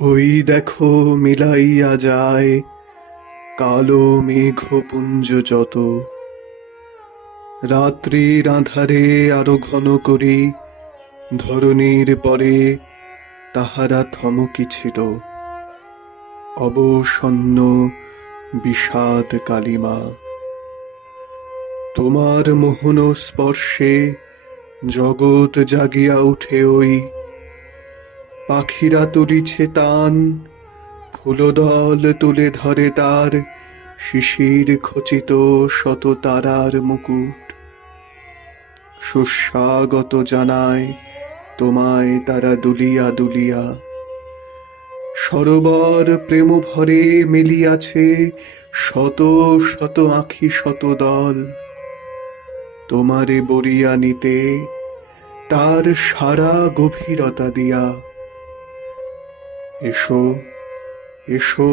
ওই দেখো মিলাইয়া যায় কালো মেঘপুঞ্জ যত, রাত্রির আঁধারে আরো ঘন করি ধরণীর পরে তাহারা থমকিছিল। অবসন্ন বিষাদ কালিমা, তোমার মোহন স্পর্শে জগৎ জাগিয়া উঠে। ওই পাখিরা তুলিছে তান, ফুলদল তুলে ধরে তার শিশির খচিত শত তারার মুকুট। সুস্বাগত জানায় তোমায় তারা দুলিয়া দুলিয়া। সরোবর প্রেম ভরে মিলিয়াছে শত শত আঁখি শত দল, তোমারে বরিয়া নিতে তার সারা গভীরতা দিয়া। এসো এসো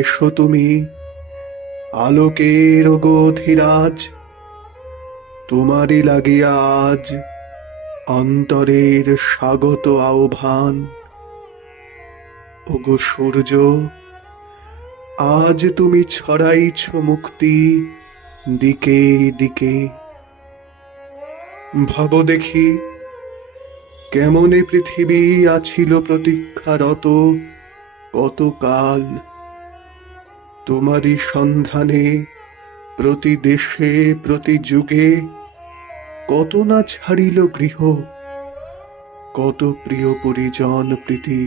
এসো তুমি আলোকের গধীরাজ, তোমারই লাগিয়া আজ অন্তরের স্বাগত আহ্বান। ওগো সূর্য, আজ তুমি ছড়াইছ মুক্তি দিকে দিকে। ভাব দেখি কেমনে পৃথিবী আছিল প্রতীক্ষারত কতকাল। তোমারই সন্ধানে প্রতি দেশে প্রতি যুগে কত না ছাড়িল গৃহ, কত প্রিয় পরিজন প্রীতি।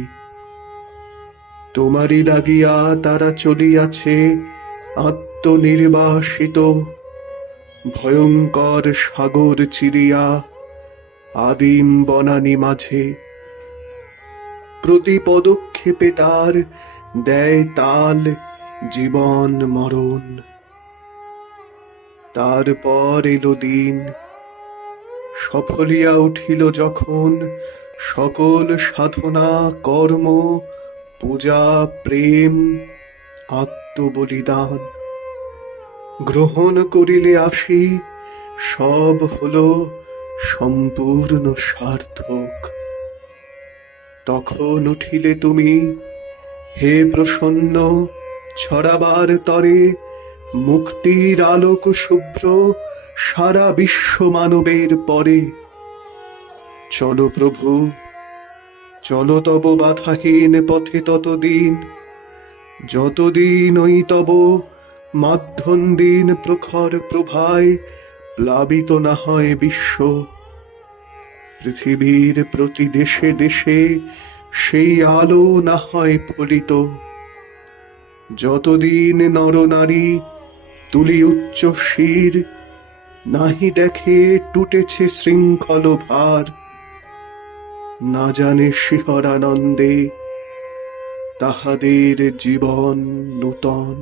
তোমারই লাগিয়া তারা চলিয়াছে আত্মনির্বাসিত, ভয়ঙ্কর সাগর চিরিয়া আদিম বনানী মাঝে। প্রতি পদক্ষেপে তার দেয় তাল জীবন মরণ। তারপর এলো দিন, সফলিয়া উঠিল যখন সকল সাধনা কর্ম পূজা প্রেম আত্মবলিদান। গ্রহণ করিলে আসি সব হলো সম্পূর্ণ সার্থক। তখন উঠিলে তুমি হে প্রসন্ন ছড়াবার তরে মুক্তির আলোক শুভ্র সারা বিশ্ব মানবের পরে। চলো প্রভু, চলো তব বাধাহীন পথে ততদিন, যতদিন ওই তব মাধ্যম দিন প্রখর প্রভায় প্লাবিত না হয় বিশ্ব। পৃথিবীর প্রতি দেশে দেশে সেই আলো না হয় ফলিত। যতদিন নরনারী তুলি উচ্চ শির, নাহি দেখে টুটেছে শৃঙ্খল ভার, না জানে শিহরানন্দে তাহাদের জীবন নূতন।